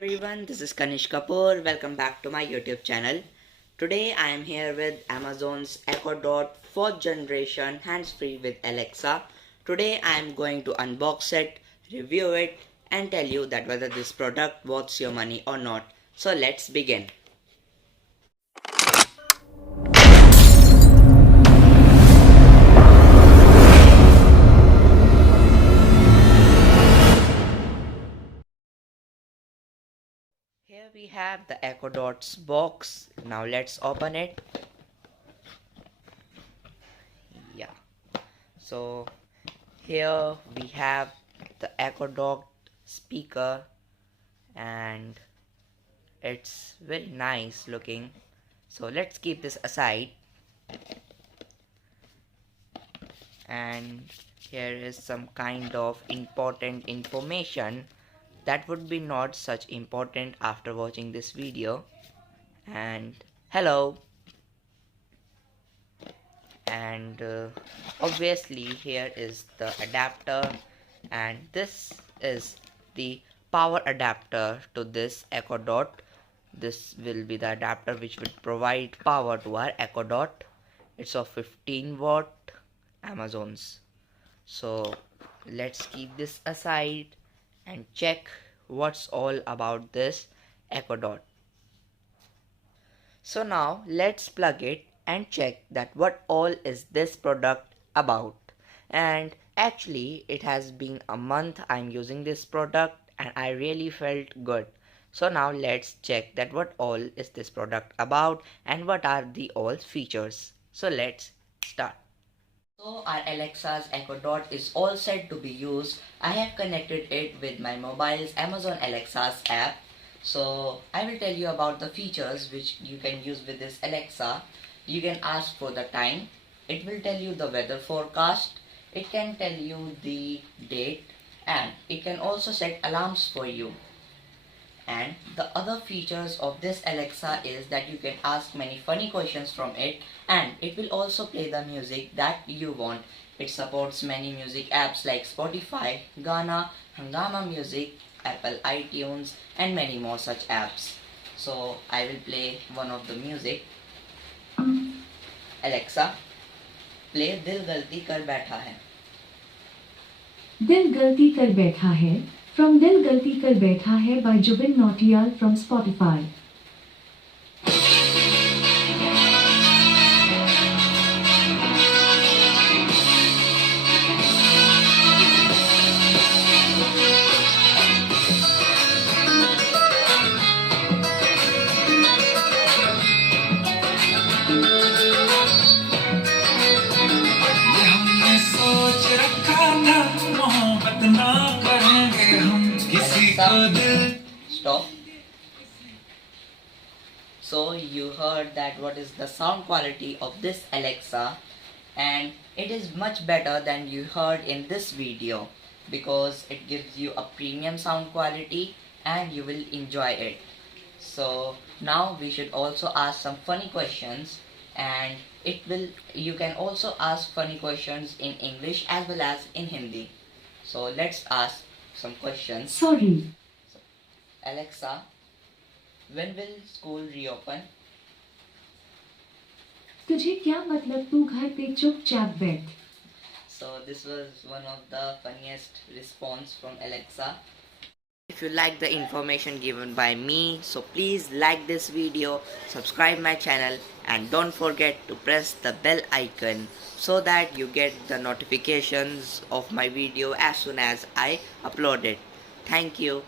Everyone, this is Kanish Kapoor. Welcome back to my YouTube channel. Today I am here with Amazon's Echo Dot 4th generation hands-free with Alexa. Today I am going to unbox it, review it and tell you that whether this product worth your money or not. So let's begin. Here we have the Echo Dots box. Now let's open it. Yeah. So here we have the Echo Dot speaker and it's very nice looking. So let's keep this aside. And here is some kind of important information that would be not such important after watching this video. And hello. And obviously here is the adapter, and this is the power adapter to this Echo Dot. This will be the adapter which will provide power to our Echo Dot. It's of 15-watt Amazon's. So let's keep this aside and check what's all about this Echo Dot. So now let's plug it and check that what all is this product about. And actually it has been a month I'm using this product and I really felt good. So now let's check that what all is this product about and what are the all features. So let's start. So our Alexa's Echo Dot is all set to be used. I have connected it with my mobile's Amazon Alexa's app. So I will tell you about the features which you can use with this Alexa. You can ask for the time. It will tell you the weather forecast. It can tell you the date and it can also set alarms for you. And the other features of this Alexa is that you can ask many funny questions from it, and it will also play the music that you want. It supports many music apps like Spotify, Gaana, Hangama Music, Apple iTunes and many more such apps. So I will play one of the music. Alexa, play Dil Galti Kar Baitha Hai. दिल गलती कर बैठा है from दिल गलती कर बैठा है by Jubin Nautiyal from Spotify. Stop. So you heard that what is the sound quality of this Alexa, and it is much better than you heard in this video because it gives you a premium sound quality and you will enjoy it. So now we should also ask some funny questions, and you can also ask funny questions in English as well as in Hindi. So let's ask some questions. Sorry. Alexa, when will school reopen? तुझे क्या मतलब, तू घर पे चुपचाप बैठ. So this was one of the funniest response from Alexa. If you like the information given by me, so please like this video, subscribe my channel and don't forget to press the bell icon so that you get the notifications of my video as soon as I upload it. Thank you.